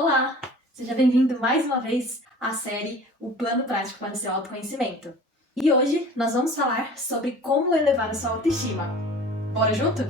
Olá! Seja bem-vindo mais uma vez à série O Plano Prático para o Seu Autoconhecimento. E hoje nós vamos falar sobre como elevar a sua autoestima. Bora junto?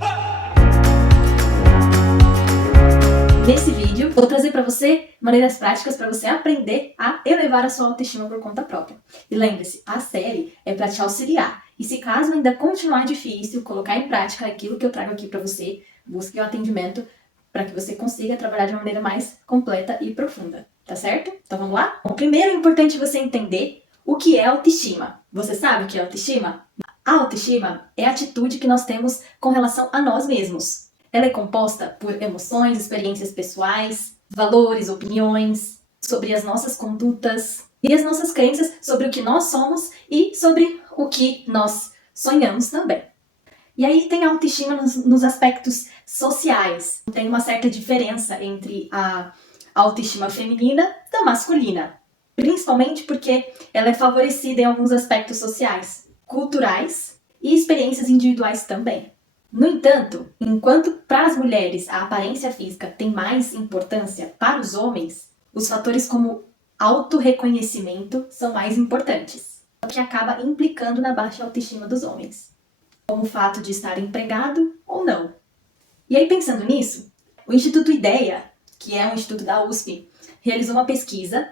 Nesse vídeo, vou trazer para você maneiras práticas para você aprender a elevar a sua autoestima por conta própria. E lembre-se, a série é para te auxiliar. E se caso ainda continuar difícil colocar em prática aquilo que eu trago aqui para você, busque um atendimento para que você consiga trabalhar de uma maneira mais completa e profunda, tá certo? Então vamos lá? Bom, primeiro é importante você entender o que é autoestima. Você sabe o que é autoestima? A autoestima é a atitude que nós temos com relação a nós mesmos. Ela é composta por emoções, experiências pessoais, valores, opiniões, sobre as nossas condutas e as nossas crenças sobre o que nós somos e sobre o que nós sonhamos também. E aí tem a autoestima nos aspectos sociais. Tem uma certa diferença entre a autoestima feminina da masculina. Principalmente porque ela é favorecida em alguns aspectos sociais, culturais e experiências individuais também. No entanto, enquanto para as mulheres a aparência física tem mais importância, para os homens, os fatores como autorreconhecimento são mais importantes, o que acaba implicando na baixa autoestima dos homens, como o fato de estar empregado ou não. E aí, pensando nisso, o Instituto IDEA, que é um instituto da USP, realizou uma pesquisa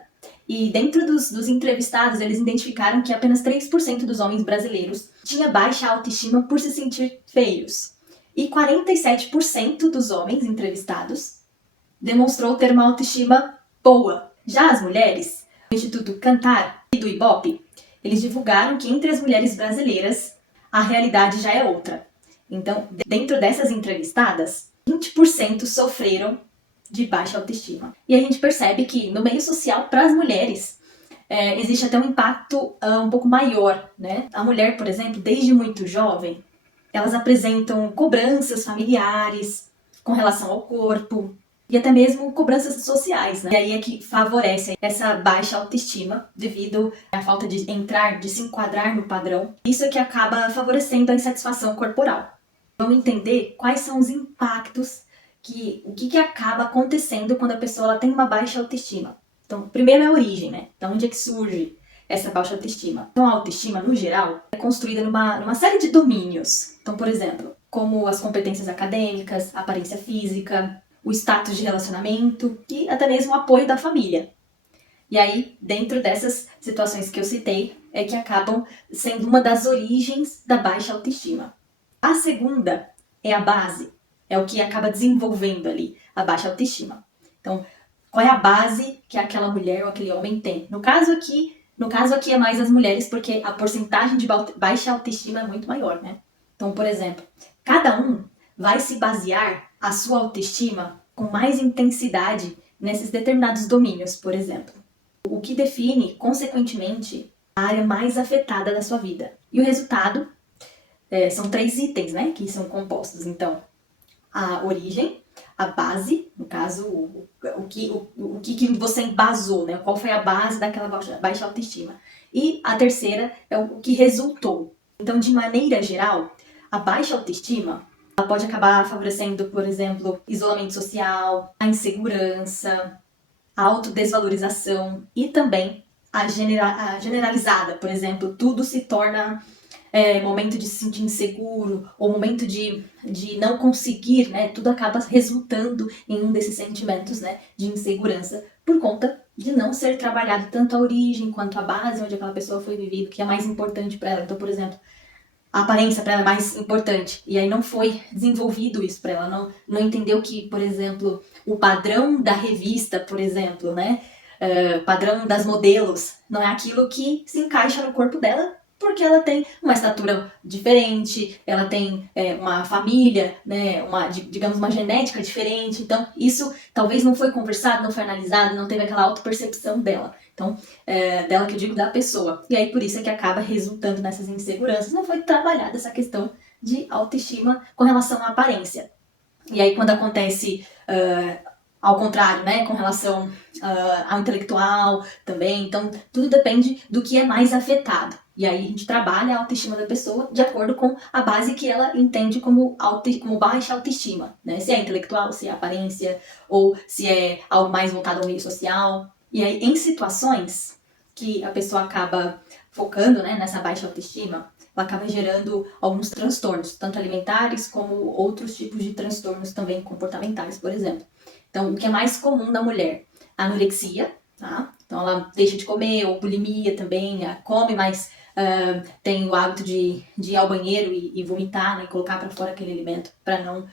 e dentro dos entrevistados eles identificaram que apenas 3% dos homens brasileiros tinha baixa autoestima por se sentir feios. E 47% dos homens entrevistados demonstrou ter uma autoestima boa. Já as mulheres, o Instituto Kantar e do Ibope, eles divulgaram que entre as mulheres brasileiras a realidade já é outra. Então, dentro dessas entrevistadas, 20% sofreram de baixa autoestima. E a gente percebe que no meio social, para as mulheres, existe até um impacto um pouco maior, né? A mulher, por exemplo, desde muito jovem, elas apresentam cobranças familiares com relação ao corpo e até mesmo cobranças sociais, né? E aí é que favorece essa baixa autoestima devido à falta de entrar, de se enquadrar no padrão. Isso é que acaba favorecendo a insatisfação corporal. Vamos entender quais são os impactos, o que acaba acontecendo quando a pessoa ela tem uma baixa autoestima. Então, primeiro é a origem, né? Então, onde é que surge essa baixa autoestima? Então, a autoestima, no geral, é construída numa série de domínios. Então, por exemplo, como as competências acadêmicas, a aparência física, o status de relacionamento e até mesmo o apoio da família. E aí, dentro dessas situações que eu citei, é que acabam sendo uma das origens da baixa autoestima. A segunda é a base, é o que acaba desenvolvendo ali a baixa autoestima. Então, qual é a base que aquela mulher ou aquele homem tem? No caso aqui é mais as mulheres, porque a porcentagem de baixa autoestima é muito maior, né? Então, por exemplo, cada um vai se basear a sua autoestima com mais intensidade nesses determinados domínios, por exemplo. O que define, consequentemente, a área mais afetada da sua vida. E o resultado são 3 itens, né, que são compostos. Então, a origem, a base, no caso, o que você embasou, né? Qual foi a base daquela baixa autoestima. E a terceira é o que resultou. Então, de maneira geral, a baixa autoestima ela pode acabar favorecendo, por exemplo, isolamento social, a insegurança, a autodesvalorização e também a generalizada. Por exemplo, tudo se torna momento de se sentir inseguro ou momento de não conseguir, né? Tudo acaba resultando em um desses sentimentos, né, de insegurança por conta de não ser trabalhado tanto a origem quanto a base onde aquela pessoa foi vivida, que é mais importante para ela. Então, por exemplo, a aparência para ela é mais importante. E aí não foi desenvolvido isso para ela. Não entendeu que, por exemplo, o padrão da revista, por exemplo, né? Padrão das modelos, não é aquilo que se encaixa no corpo dela, porque ela tem uma estatura diferente, ela tem uma família, né, digamos, uma genética diferente. Então, isso talvez não foi conversado, não foi analisado, não teve aquela autopercepção dela. Então, dela que eu digo da pessoa. E aí, por isso é que acaba resultando nessas inseguranças. Não foi trabalhada essa questão de autoestima com relação à aparência. E aí, quando acontece ao contrário, né, com relação ao intelectual também, então tudo depende do que é mais afetado. E aí a gente trabalha a autoestima da pessoa de acordo com a base que ela entende como baixa autoestima, né? Se é intelectual, se é aparência, ou se é algo mais voltado ao meio social. E aí, em situações que a pessoa acaba focando, né, nessa baixa autoestima, ela acaba gerando alguns transtornos, tanto alimentares como outros tipos de transtornos também comportamentais, por exemplo. Então, o que é mais comum na mulher? A anorexia, tá? Então, ela deixa de comer, ou bulimia também, come, mas tem o hábito de ir ao banheiro e vomitar, né, e colocar para fora aquele alimento para não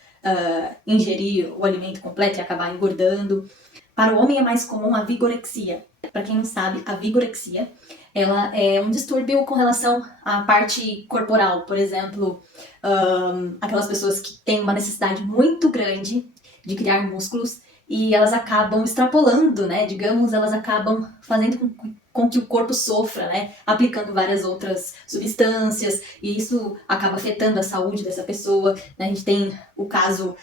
ingerir o alimento completo e acabar engordando. Para o homem é mais comum a vigorexia. Para quem não sabe, a vigorexia ela é um distúrbio com relação à parte corporal. Por exemplo, aquelas pessoas que têm uma necessidade muito grande de criar músculos e elas acabam extrapolando, né? Digamos, elas acabam fazendo com que o corpo sofra, né? Aplicando várias outras substâncias e isso acaba afetando a saúde dessa pessoa, né? A gente tem o caso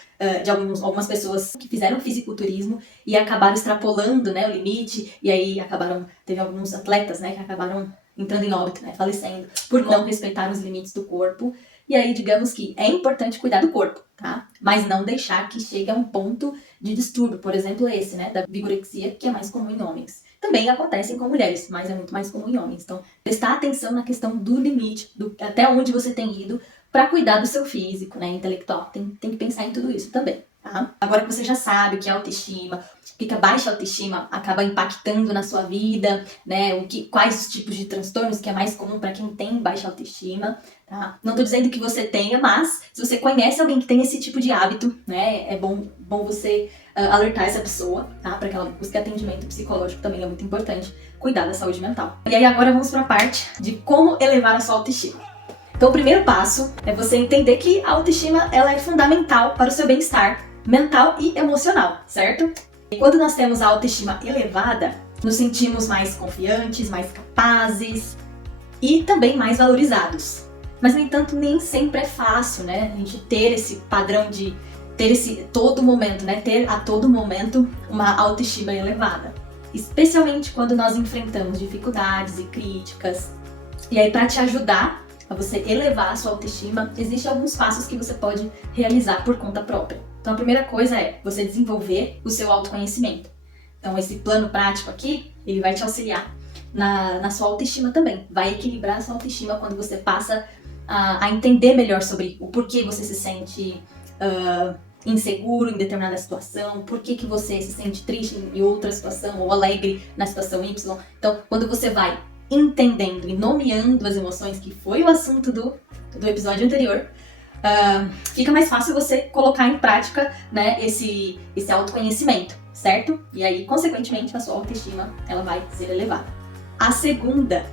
de algumas pessoas que fizeram fisiculturismo e acabaram extrapolando, né, o limite e aí teve alguns atletas, né, que acabaram entrando em óbito, né, falecendo por não respeitar os limites do corpo. E aí, digamos que é importante cuidar do corpo, tá? Mas não deixar que chegue a um ponto de distúrbio, por exemplo, esse, né, da vigorexia, que é mais comum em homens. Também acontecem com mulheres, mas é muito mais comum em homens. Então, prestar atenção na questão do limite, até onde você tem ido para cuidar do seu físico, né, intelectual. Tem que pensar em tudo isso também, tá? Agora que você já sabe o que é autoestima, o que a baixa autoestima acaba impactando na sua vida, né, quais os tipos de transtornos que é mais comum para quem tem baixa autoestima, tá? Não tô dizendo que você tenha, mas se você conhece alguém que tem esse tipo de hábito, né, é bom você alertar essa pessoa, tá? Para que ela busque atendimento psicológico, também é muito importante cuidar da saúde mental. E aí agora vamos para a parte de como elevar a sua autoestima. Então o primeiro passo é você entender que a autoestima ela é fundamental para o seu bem-estar mental e emocional, certo? E quando nós temos a autoestima elevada, nos sentimos mais confiantes, mais capazes e também mais valorizados. Mas, no entanto, nem sempre é fácil, né? A gente ter esse padrão de ter todo momento, né? Ter a todo momento uma autoestima elevada. Especialmente quando nós enfrentamos dificuldades e críticas. E aí, para te ajudar a você elevar a sua autoestima, existem alguns passos que você pode realizar por conta própria. Então, a primeira coisa é você desenvolver o seu autoconhecimento. Então, esse plano prático aqui, ele vai te auxiliar na sua autoestima também. Vai equilibrar a sua autoestima quando você passa a entender melhor sobre o porquê você se sente inseguro em determinada situação, por que você se sente triste em outra situação, ou alegre na situação Y. Então, quando você vai entendendo e nomeando as emoções, que foi o assunto do episódio anterior, fica mais fácil você colocar em prática, né, esse autoconhecimento, certo? E aí, consequentemente, a sua autoestima ela vai ser elevada. A segunda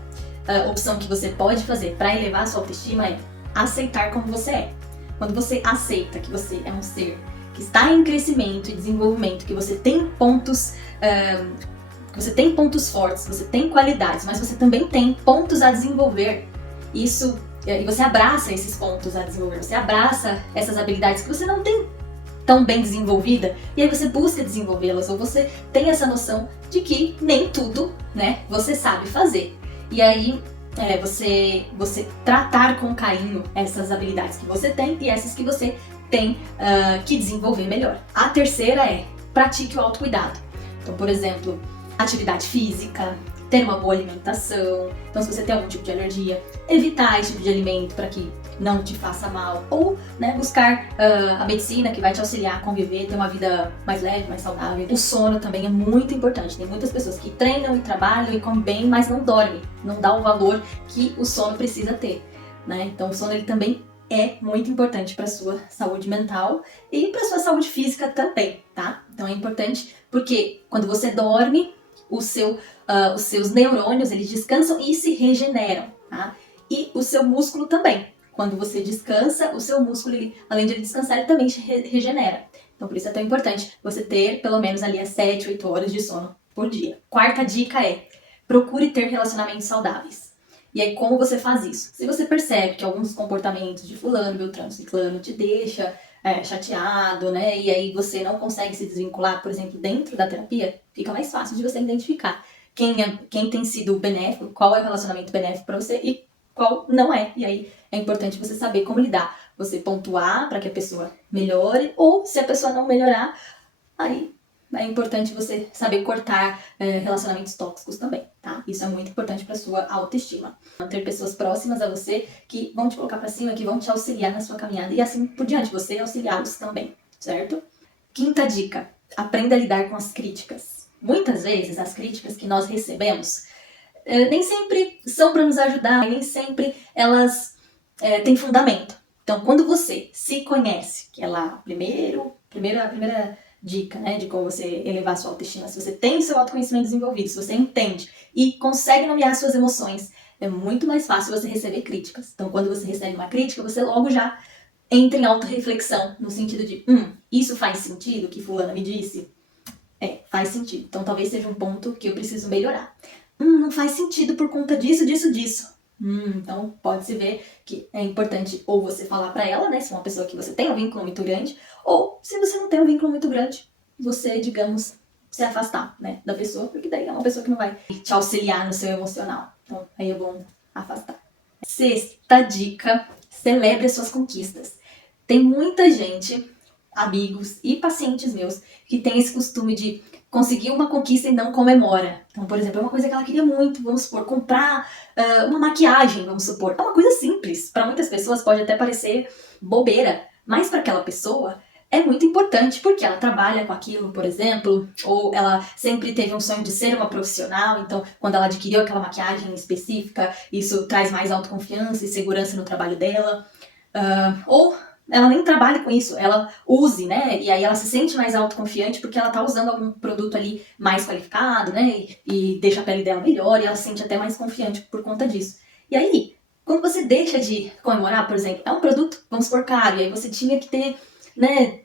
opção que você pode fazer para elevar a sua autoestima é aceitar como você é. Quando você aceita que você é um ser que está em crescimento e desenvolvimento, que você tem pontos fortes, você tem qualidades, mas você também tem pontos a desenvolver. E você abraça esses pontos a desenvolver, você abraça essas habilidades que você não tem tão bem desenvolvida, e aí você busca desenvolvê-las, ou você tem essa noção de que nem tudo, né, você sabe fazer. E aí você tratar com carinho essas habilidades que você tem e essas que você tem que desenvolver melhor. A terceira é pratique o autocuidado. Então, por exemplo, atividade física, ter uma boa alimentação. Então, se você tem algum tipo de alergia, evitar esse tipo de alimento para que não te faça mal. Ou, né, buscar a medicina que vai te auxiliar a conviver, ter uma vida mais leve, mais saudável. O sono também é muito importante. Tem muitas pessoas que treinam e trabalham e comem bem, mas não dormem. Não dá o valor que o sono precisa ter, né? Então, o sono ele também é muito importante para sua saúde mental e para sua saúde física também, tá? Então, é importante porque quando você dorme, os seus neurônios eles descansam e se regeneram, tá? E o seu músculo também. Quando você descansa, o seu músculo, além de ele descansar, ele também se regenera. Então, por isso é tão importante você ter pelo menos ali as 7, 8 horas de sono por dia. Quarta dica é, procure ter relacionamentos saudáveis. E aí, como você faz isso? Se você percebe que alguns comportamentos de fulano, beltrano, ciclano te deixa chateado, né? E aí você não consegue se desvincular, por exemplo, dentro da terapia, fica mais fácil de você identificar quem tem sido benéfico, qual é o relacionamento benéfico para você e qual não é. E aí é importante você saber como lidar. Você pontuar para que a pessoa melhore, ou se a pessoa não melhorar, aí é importante você saber cortar relacionamentos tóxicos também, tá? Isso é muito importante para sua autoestima. Ter pessoas próximas a você que vão te colocar para cima, que vão te auxiliar na sua caminhada e assim por diante, você auxiliá-los também, certo? Quinta dica: aprenda a lidar com as críticas. Muitas vezes as críticas que nós recebemos nem sempre são para nos ajudar, nem sempre elas têm fundamento. Então, quando você se conhece, que é lá a primeira dica, né, de como você elevar a sua autoestima, se você tem o seu autoconhecimento desenvolvido, se você entende e consegue nomear suas emoções, é muito mais fácil você receber críticas. Então, quando você recebe uma crítica, você logo já entra em autorreflexão, no sentido de, isso faz sentido o que fulana me disse? Faz sentido. Então, talvez seja um ponto que eu preciso melhorar. Não faz sentido por conta disso. Então, pode-se ver que é importante ou você falar pra ela, né, se é uma pessoa que você tem um vínculo muito grande, ou se você não tem um vínculo muito grande, você, digamos, se afastar, né, da pessoa, porque daí é uma pessoa que não vai te auxiliar no seu emocional. Então, aí é bom afastar. Sexta dica: celebre as suas conquistas. Tem muita gente, amigos e pacientes meus, que tem esse costume de conseguir uma conquista e não comemora. Então, por exemplo, é uma coisa que ela queria muito, vamos supor, comprar uma maquiagem, vamos supor. É uma coisa simples. Para muitas pessoas pode até parecer bobeira, mas para aquela pessoa é muito importante, porque ela trabalha com aquilo, por exemplo, ou ela sempre teve um sonho de ser uma profissional, então quando ela adquiriu aquela maquiagem específica, isso traz mais autoconfiança e segurança no trabalho dela. Ou ela nem trabalha com isso, ela use, né? E aí ela se sente mais autoconfiante porque ela tá usando algum produto ali mais qualificado, né? E deixa a pele dela melhor e ela se sente até mais confiante por conta disso. E aí, quando você deixa de comemorar, por exemplo, é um produto, vamos supor, caro, e aí você tinha que ter, né,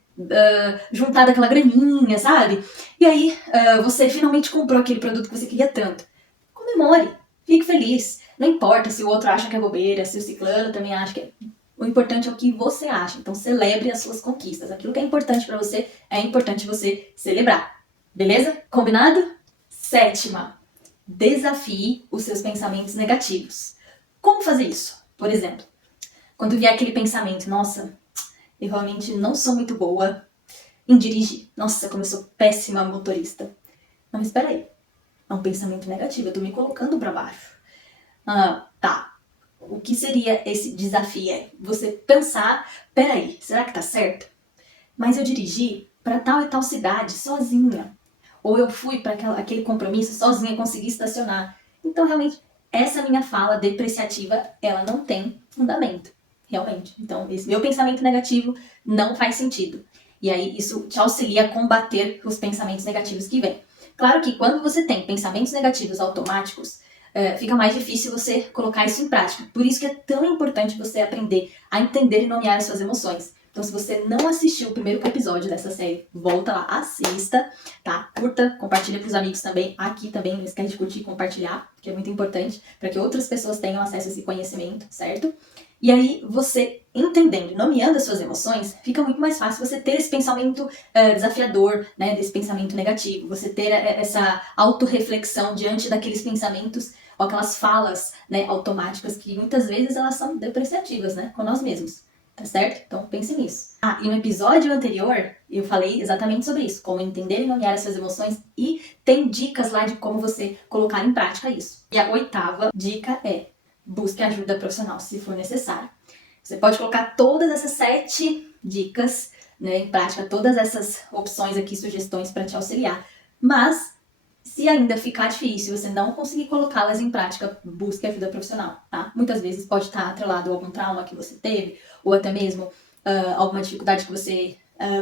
juntado aquela graninha, sabe? E aí você finalmente comprou aquele produto que você queria tanto. Comemore, fique feliz. Não importa se o outro acha que é bobeira, se o ciclano também acha que é. O importante é o que você acha. Então, celebre as suas conquistas. Aquilo que é importante pra você, é importante você celebrar. Beleza? Combinado? Sétima: desafie os seus pensamentos negativos. Como fazer isso? Por exemplo, quando vier aquele pensamento, nossa, eu realmente não sou muito boa em dirigir. Nossa, como eu sou péssima motorista. Não, mas espera aí. É um pensamento negativo, eu tô me colocando pra baixo. Tá. O que seria esse desafio? É você pensar, peraí, será que tá certo? Mas eu dirigi para tal e tal cidade sozinha. Ou eu fui para aquele compromisso sozinha, consegui estacionar. Então, realmente, essa minha fala depreciativa, ela não tem fundamento. Realmente. Então, esse meu pensamento negativo não faz sentido. E aí, isso te auxilia a combater os pensamentos negativos que vêm. Claro que quando você tem pensamentos negativos automáticos, fica mais difícil você colocar isso em prática. Por isso que é tão importante você aprender a entender e nomear as suas emoções. Então, se você não assistiu o primeiro episódio dessa série, volta lá, assista, tá? Curta, compartilha com os amigos também. Aqui também, não esquece de curtir e compartilhar, que é muito importante para que outras pessoas tenham acesso a esse conhecimento, certo? E aí, você entendendo e nomeando as suas emoções, fica muito mais fácil você ter esse pensamento desafiador, né? Desse pensamento negativo. Você ter essa autorreflexão diante daqueles pensamentos ou aquelas falas, né, automáticas que muitas vezes elas são depreciativas, né? Com nós mesmos. Tá certo? Então pense nisso. E no episódio anterior eu falei exatamente sobre isso, como entender e nomear as suas emoções, e tem dicas lá de como você colocar em prática isso. E a oitava dica é: busque ajuda profissional se for necessário. Você pode colocar todas essas 7 dicas, né, em prática, todas essas opções aqui, sugestões para te auxiliar, mas se ainda ficar difícil, você não conseguir colocá-las em prática, busque ajuda profissional, tá? Muitas vezes pode estar atrelado a algum trauma que você teve, ou até mesmo alguma dificuldade que você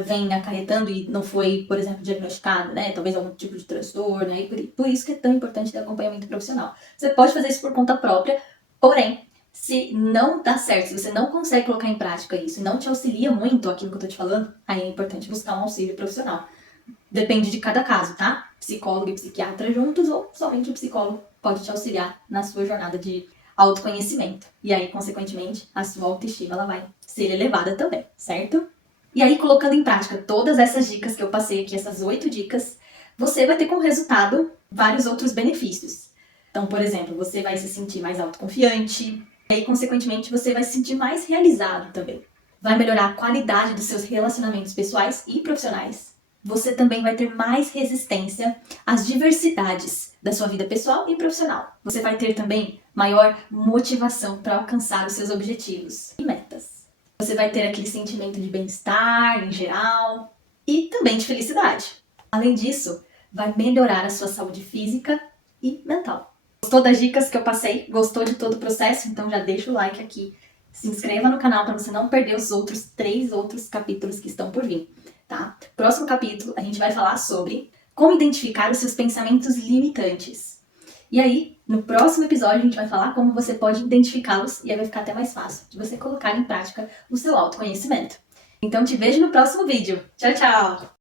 vem acarretando e não foi, por exemplo, diagnosticado, né? Talvez algum tipo de transtorno, né? Por isso que é tão importante ter acompanhamento profissional. Você pode fazer isso por conta própria, porém, se não dá certo, se você não consegue colocar em prática isso e não te auxilia muito aquilo que eu tô te falando, aí é importante buscar um auxílio profissional. Depende de cada caso, tá? Psicólogo e psiquiatra juntos, ou somente o psicólogo pode te auxiliar na sua jornada de autoconhecimento. E aí, consequentemente, a sua autoestima ela vai ser elevada também, certo? E aí, colocando em prática todas essas dicas que eu passei aqui, essas 8 dicas, você vai ter como resultado vários outros benefícios. Então, por exemplo, você vai se sentir mais autoconfiante, E aí, consequentemente, você vai se sentir mais realizado também. Vai melhorar a qualidade dos seus relacionamentos pessoais e profissionais. Você também vai ter mais resistência às diversidades da sua vida pessoal e profissional. Você vai ter também maior motivação para alcançar os seus objetivos e metas. Você vai ter aquele sentimento de bem-estar em geral e também de felicidade. Além disso, vai melhorar a sua saúde física e mental. Gostou das dicas que eu passei? Gostou de todo o processo? Então já deixa o like aqui. Se inscreva no canal para você não perder os 3 outros capítulos que estão por vir, tá? Próximo capítulo, a gente vai falar sobre como identificar os seus pensamentos limitantes. E aí, no próximo episódio, a gente vai falar como você pode identificá-los e aí vai ficar até mais fácil de você colocar em prática o seu autoconhecimento. Então, te vejo no próximo vídeo. Tchau, tchau!